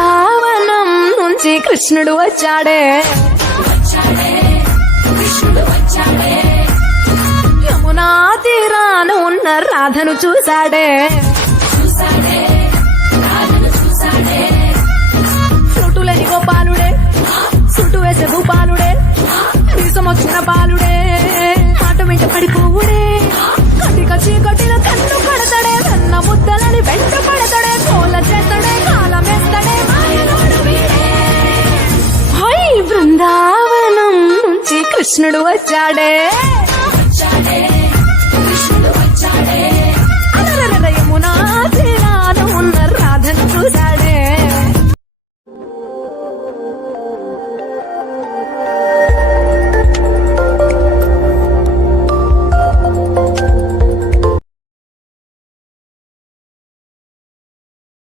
బృందావనం నుంచి కృష్ణుడు వచ్చాడే, యమునా తీరాన ఉన్న రాధను చూశాడే, చుట్టులేని గోపాలుడే, చుట్టు వేసే భూపాలుడే, తీసుమొచ్చిన బాలుడే, ఆట వెంట పడిపోవుడే, కటిక చీకటిలో కన్ను కడతాడే, కన్న ముద్దలని వెంట పడతాడే, కోల చేస్తాడే, కాలమేస్తాడే, మాయలోడు వీడే. హై బృందావనం నుంచి కృష్ణుడు వచ్చాడే.